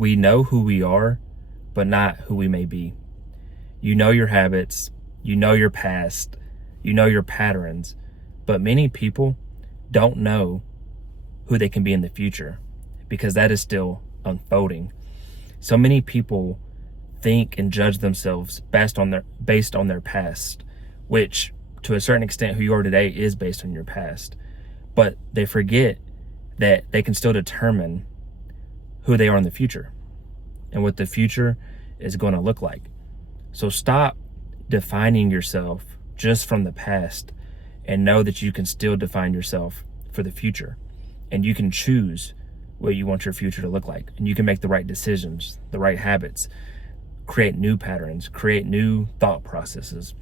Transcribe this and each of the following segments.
We know who we are, but not who we may be. You know your habits, you know your past, you know your patterns, but many people don't know who they can be in the future because that is still unfolding. So many people think and judge themselves based on their past, which to a certain extent who you are today is based on your past. But they forget that they can still determine who they are in the future and what the future is going to look like. So stop defining yourself just from the past and know that you can still define yourself for the future. And you can choose what you want your future to look like. And you can make the right decisions, the right habits, create new patterns, create new thought processes,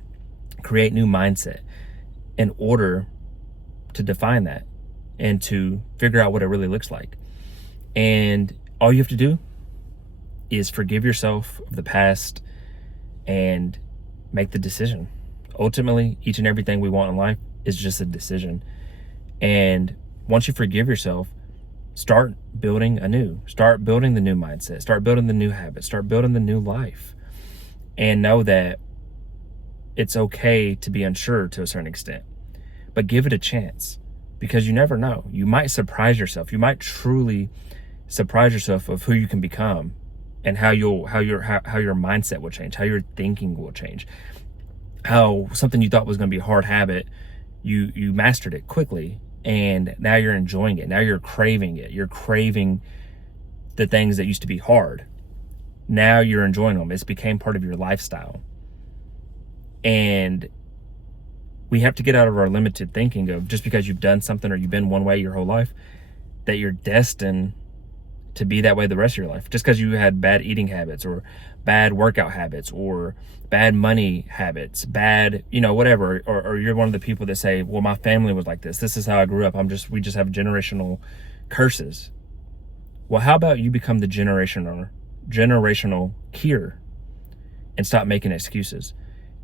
create new mindset in order to define that and to figure out what it really looks like. And all you have to do is forgive yourself of the past and make the decision. Ultimately, each and everything we want in life is just a decision. And once you forgive yourself, start building anew. Start building the new mindset. Start building the new habits. Start building the new life. And know that it's okay to be unsure to a certain extent. But give it a chance, because you never know. You might surprise yourself. You might truly surprise yourself of who you can become and how your mindset will change, how your thinking will change, how something you thought was going to be a hard habit, you mastered it quickly, and now you're enjoying it. Now you're craving it. You're craving the things that used to be hard. Now you're enjoying them. It's became part of your lifestyle. And we have to get out of our limited thinking of just because you've done something or you've been one way your whole life, that you're destined to be that way the rest of your life. Just because you had bad eating habits or bad workout habits or bad money habits, bad, whatever, or you're one of the people that say, well, my family was like this. This is how I grew up. We just have generational curses. Well, how about you become the generational cure and stop making excuses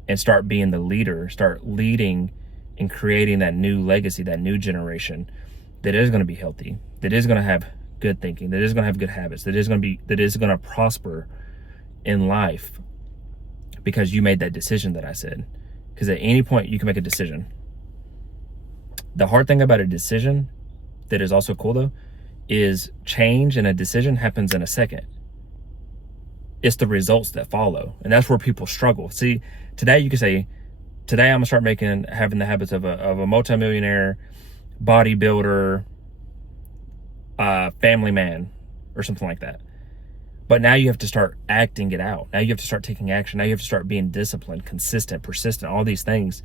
and start being the leader, start leading and creating that new legacy, that new generation that is going to be healthy, that is going to have good thinking, that is going to have good habits, that is going to prosper in life, because you made that decision that I said. Because at any point you can make a decision. The hard thing about a decision that is also cool though is change in a decision happens in a second. It's the results that follow, and that's where people struggle. See, today you can say, today I'm gonna start having the habits of a multimillionaire, bodybuilder, family man, or something like that. But now you have to start acting it out. Now you have to start taking action. Now you have to start being disciplined, consistent, persistent, all these things.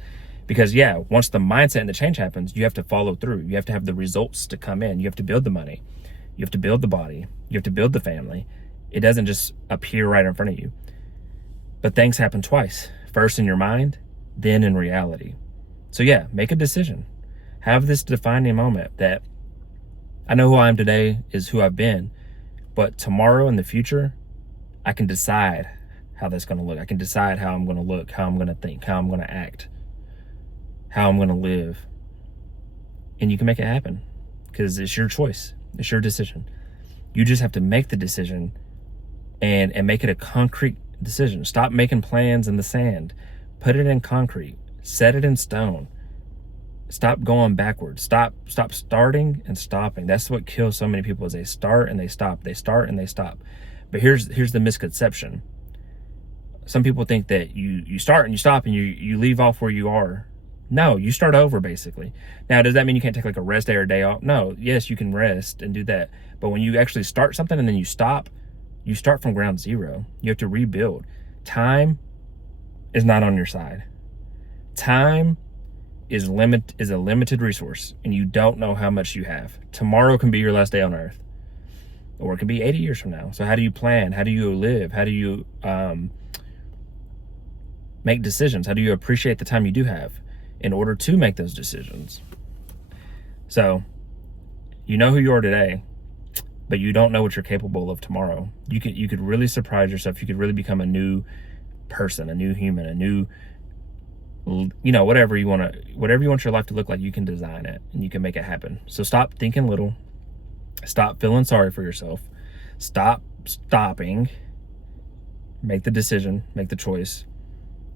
Because once the mindset and the change happens, you have to follow through. You have to have the results to come in. You have to build the money. You have to build the body. You have to build the family. It doesn't just appear right in front of you. But things happen twice. First in your mind, then in reality. So make a decision. Have this defining moment that I know who I am today is who I've been, but tomorrow in the future, I can decide how that's going to look. I can decide how I'm going to look, how I'm going to think, how I'm going to act, how I'm going to live. And you can make it happen because it's your choice. It's your decision. You just have to make the decision and make it a concrete decision. Stop making plans in the sand. Put it in concrete. Set it in stone. Stop going backwards. Stop starting and stopping. That's what kills so many people is they start and they stop. They start and they stop. But here's the misconception. Some people think that you start and you stop and you leave off where you are. No, you start over basically. Now, does that mean you can't take like a rest day or a day off? No, yes, you can rest and do that. But when you actually start something and then you stop, you start from ground zero. You have to rebuild. Time is not on your side. Time is a limited resource, and you don't know how much you have. Tomorrow can be your last day on earth, or it can be 80 years from now. So how do you plan? How do you live? How do you make decisions? How do you appreciate the time you do have in order to make those decisions? So you know who you are today, but you don't know what you're capable of tomorrow. You could really surprise yourself. You could really become a new person, a new human, a new, whatever you want your life to look like. You can design it and you can make it happen. So stop thinking little. Stop feeling sorry for yourself. Stop stopping, make the decision, make the choice,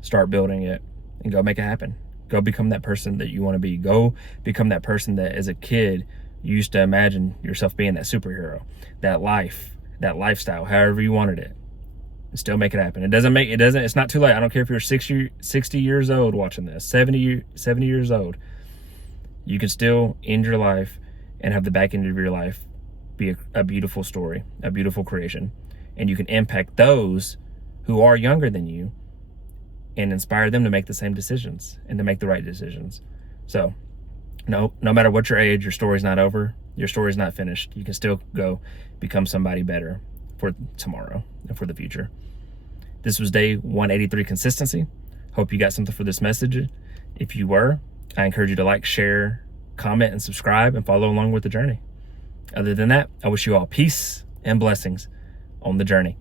start building it, and go make it happen. Go become that person that you want to be. Go become that person that as a kid you used to imagine yourself being, that superhero, that life, that lifestyle, however you wanted it. And still make it happen. It's not too late. I don't care if you're 60 years old watching this, 70 years old. You can still end your life and have the back end of your life be a beautiful story, a beautiful creation. And you can impact those who are younger than you and inspire them to make the same decisions and to make the right decisions. So no matter what your age, your story's not over. Your story's not finished. You can still go become somebody better for tomorrow and for the future. This was day 183, consistency. Hope you got something for this message. If you were, I encourage you to like, share, comment, and subscribe, and follow along with the journey. Other than that, I wish you all peace and blessings on the journey.